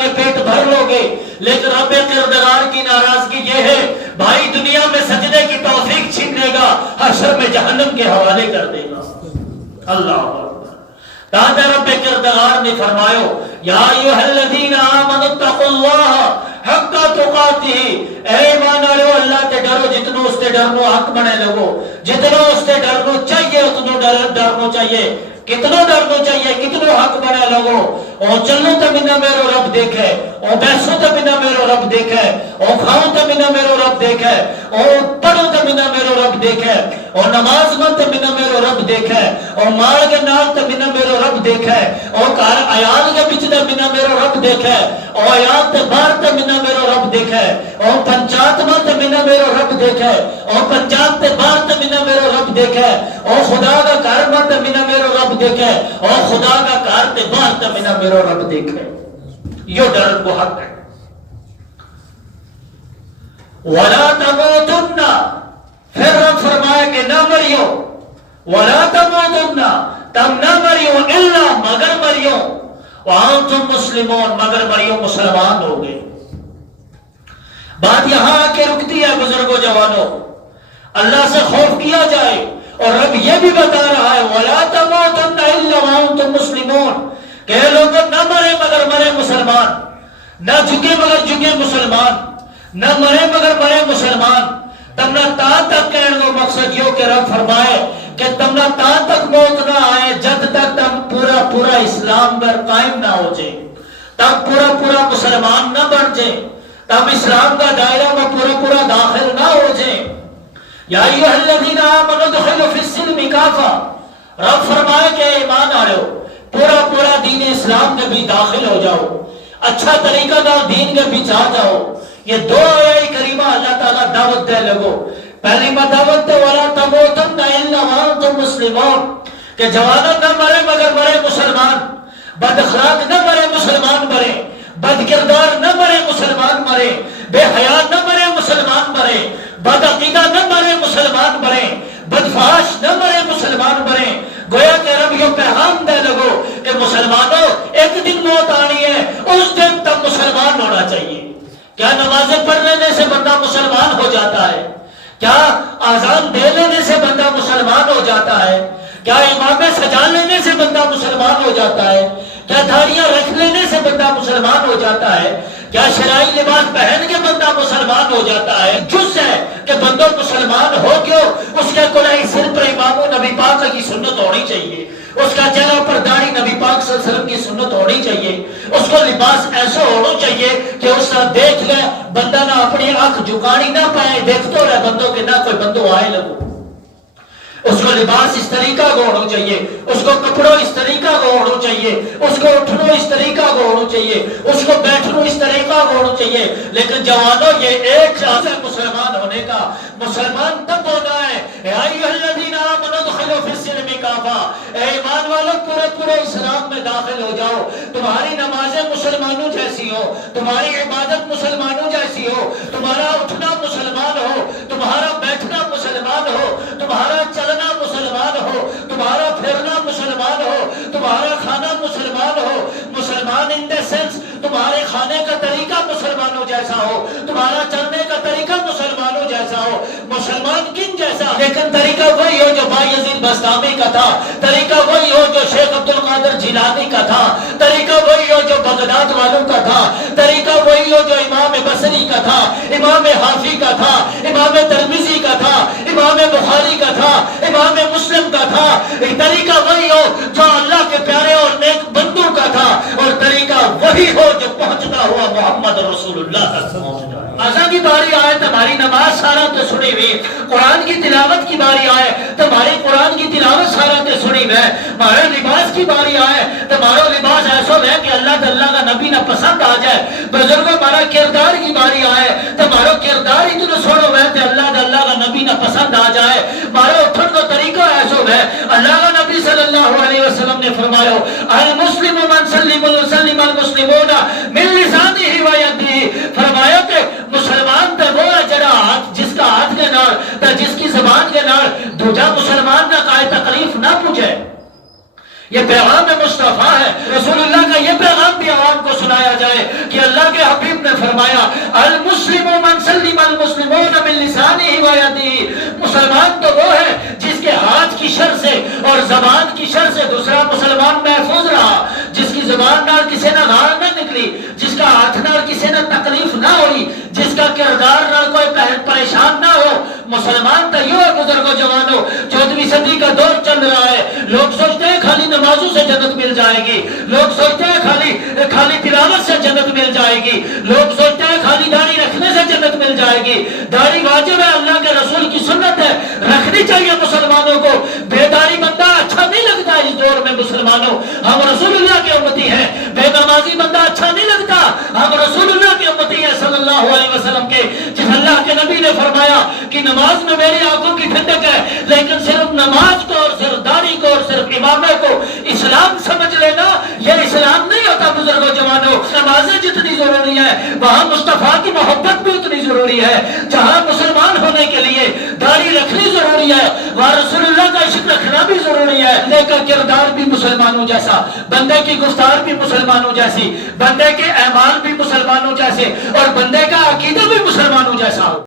کے پیٹ بھر لو گے، لیکن رب کردگار کی ناراضگی یہ ہے بھائی دنیا میں سجدے کی توفیق چھین لے گا، حشر میں جہنم کے حوالے کر دے گا۔ اللہ اکبر۔ تاکہ رب کردگار نے فرمایا یا ایھا الذین آمنوا اتقوا اللہ حق تقاتہ، اے ایمان والو اللہ تے ڈرو جتنو اس تے ڈرنو حق بنے لگو، جتنو اس تے ڈرنو چاہیے اتنو ڈرنو چاہیے، کتنو ڈرنو چاہیے، کتنو حق بنے لگو۔ او چلو تو بنا میرو رب دیکھے، او بیسو تو بنا میرو رب دیکھے، او کھاؤ تو بنا میرو رب دیکھے، او پڑھو تو بنا میرو رب دیکھے، او نماز من تو بنا میرو رب دیکھے، او مال کے نال تو بنا میرو رب دیکھے، او گھر عیال کے بچ تو بنا میرو رب دیکھے، او عیال تے باہر تو بنا میرو رب دیکھے، او پنچایت من تو بنا میرو رب دیکھے، او پنچایت تے باہر تو بنا میرو رب دیکھے، او خدا کا گھر من تو بنا میرو رب دیکھے، او خدا کا گھر تے باہر تو بنا میرو رب دیکھے۔ یہ ڈر کو حق ہے۔ وَلَا تَمُوتُنَّ، پھر رب فرمایا کہ نہ مریو، وَلَا تَمُوتُنَّ، تم نہ مریو الا مگر مریو، وَأَنْتُمْ مُسْلِمُونَ، مگر مریو مسلمان ہو گئے۔ بات یہاں آ کے رکتی ہے بزرگوں جوانوں، اللہ سے خوف کیا جائے، اور رب یہ بھی بتا رہا ہے وَلَا تَمُوتُنَّ إِلَّا وَأَنْتُمْ مُسْلِمُونَ، کہ لوگوں نہ مرے مگر مرے مسلمان، نہ جھکے مگر جھکے مسلمان، نہ مرے مگر مرے مسلمان۔ تم نہ تاں تک کہنے کو مقصد یہ کہ رب فرمائے کہ تم نہ تاں تک موت نہ آئے جب تک تم پورا اسلام پر قائم نہ ہو جائے، تم پورا مسلمان نہ بن جائے، تم اسلام کا دائرہ میں پورا داخل نہ ہو جائے۔ یا ایھا الذین آمنوا ادخلوا فی السلم کافہ، رب فرمائے کہ ایمان والو پورا دین اسلام کے بھی داخل ہو جاؤ، اچھا طریقہ نہ دین کے پیچھے آ جاؤ۔ یہ دو آیات کریمہ اللہ تعالیٰ دعوت دے لگو۔ پہلی میں دعوت دے وَلَا تَمُوتُنَّ إِلَّا وَأَنْتُمْ مُسْلِمُونَ، کہ جوانوں نہ مرے مگر مرے مسلمان، بد اخلاق نہ مرے مسلمان مرے، بد کردار نہ مرے مسلمان مرے، بے حیا نہ مرے مسلمان مرے، بد عقیدہ نہ مرے مسلمان مرے، بدفحش نہ مرے مسلمان مرے۔ گویا کہ رب یہ پیغام دے لگو کہ مسلمانوں ایک دن موت آنی ہے، اس دن تک مسلمان ہونا چاہیے۔ کیا نمازیں پڑھ لینے سے بندہ مسلمان ہو جاتا ہے؟ کیا اذان دے لینے سے بندہ مسلمان ہو جاتا ہے؟ کیا امامے سجا لینے سے بندہ مسلمان ہو جاتا ہے؟ کیا داڑیاں رکھ لینے سے بندہ مسلمان ہو جاتا ہے؟ کیا شرعی لباس پہن کے بندہ مسلمان ہو جاتا ہے؟ جز ہے کہ بندہ مسلمان ہو کیوں، اس کے کلائی سر پر امام و نبی پاک کی سنت ہونی چاہیے، اس کا چہرہ پر داڑھی نبی پاک صلی اللہ علیہ وسلم کی سنت ہونی چاہیے، اس کو لباس ایسا ہونا چاہیے کہ اس کا دیکھ لے بندہ نہ اپنی آنکھ جھکانی نہ پائے، دیکھتو رہے بندوں کے نہ کوئی بندو آئے لگو۔ اس کو لباس اس طریقہ کو ہونا چاہیے، اس کو کپڑوں اس طریقہ کو ہونا چاہیے، اس کو اٹھنو اس طریقہ کو ہونا چاہیے، اس کو بیٹھنو اس طریقہ کو ہونا چاہیے۔ لیکن جوانوں یہ ایک چاہت ہے مسلمان ہونے کا، مسلمان تب ہونا ہے یا ایھا الذین آمنوا ادخلوا فی السلم کافہ، اے ایمان والو پورے اسلام میں داخل ہو جاؤ۔ تمہاری نمازیں مسلمانوں جیسی ہو، تمہاری عبادت مسلمانوں جیسی ہو، تمہارا اٹھنا مسلمان ہو، تمہارا بیٹھنا مسلمان ہو، تمہارا چلنا مسلمان ہو، تمہارا پھرنا مسلمان ہو، تمہارا کھانا مسلمان ہو، مسلمان ان دا سینس تمہارے کھانے کا طریقہ مسلمانوں جیسا ہو، تمہارا چلنے کا طریقہ مسلمانوں جیسا ہو۔ مسلمان کن جیسا؟ لیکن طریقہ وہی ہو جو بایزید بستامی کا تھا، طریقہ وہی ہو جو شیخ عبد القادر جیلانی کا تھا، طریقہ وہی ہو جو بغداد والوں کا تھا، طریقہ وہی ہو جو امام بصری کا تھا، امام حافی کا تھا، امام ترمذی کا تھا، امام بخاری کا تھا، امام مسلم کا تھا۔ طریقہ وہی ہو جو اللہ کے پیارے اور نیک بندوں کا تھا، اور طریقہ وہی ہو جو پہنچتا ہوا محمد رسول اللہ تک پہنچ جائے۔ اذان کی باری آئے تمہاری نماز سارا تو سنی ہوئی، قرآن کی تلاوت کی باری آئے تمہاری قرآن کی تلاوت سارا تو سنی ہوئی، ہمارے لباس کی باری آئے تمہارا لباس ایسا ہے کہ اللہ کا نبی نہ پسند آ جائے۔ بزرگوں ہمارا کردار کی باری آئے تمہارا کردار اتنا سوڑو ہے کہ اللہ کا نبی نہ پسند آ جائے۔ ہمارا اٹھن کا طریقہ ایسا ہے، اللہ کا نبی صلی اللہ علیہ وسلم نے فرمایا المسلم من سلم المسلمون من لسانہ و یدہ، فرمایا کہ مسلمان تے وہ ہے جڑا جس کا ہاتھ کے نال تے جس کی زبان کے نال دوجا مسلمان نہ کائے تکلیف نہ پہنچے۔ یہ پیغام مصطفیٰ ہے. رسول اللہ کا یہ پیغام بھی عوام کو سنایا جائے کہ اللہ کے حبیب نے فرمایا المسلم من سلم المسلمون من لسانہ و یدہ. مسلمان تو وہ ہے جس کے ہاتھ کی شر سے اور زبان کی شر سے دوسرا مسلمان محفوظ رہا، جس کی زبان نال کسی نہ گال نہ نکلی، جس کا ہاتھ نال کسی نہ تکلیف نہ ہوئی، جس کا کردار نال کوئی پریشان نہ ہو. مسلمان تو یوں ہے بزرگوں جوانوں. 14ویں صدی کا دور چل رہا ہے. لوگ سوچتے ہیں خالی نمازوں سے جنت مل جائے گی، لوگ سوچتے ہیں خالی تلاوت سے جنت مل جائے گی، لوگ سوچتے ہیں خالی داڑھی رکھنے سے جنت مل جائے گی. داڑھی واجب ہے، اللہ کے رسول کی سنت ہے، رکھنی چاہیے مسلمانوں کو. بے داڑھی بندہ اچھا نہیں لگتا اس دور میں مسلمانوں. ہم رسول اللہ کے امتی ہیں. بے نمازی بندہ اچھا نہیں لگتا. ہم رسول اللہ کے امتی ہیں صلی اللہ علیہ وسلم کے. جس اللہ کے نبی نے فرمایا کہ نماز میں میری آنکھوں کی ٹھنڈک ہے، لیکن صرف نماز کو اور صرف داڑھی کو اور صرف امامے کو اسلام سمجھ لینا یہ اسلام نہیں ہوتا. بزرگوں جوانوں، نمازیں جتنی ضروری ہے وہاں مصطفیٰ کی محبت بھی اتنی ضروری ہے. جہاں مسلمان ہونے کے لیے داڑھی رکھنی ضروری ہے وہاں رسول اللہ کا عشق رکھنا بھی ضروری ہے. بندے کا کردار بھی مسلمانوں جیسا، بندے کی گفتار بھی مسلمانوں جیسی، بندے کے اعمال بھی مسلمانوں جیسے اور بندے کا عقیدہ بھی مسلمانوں جیسا ہو.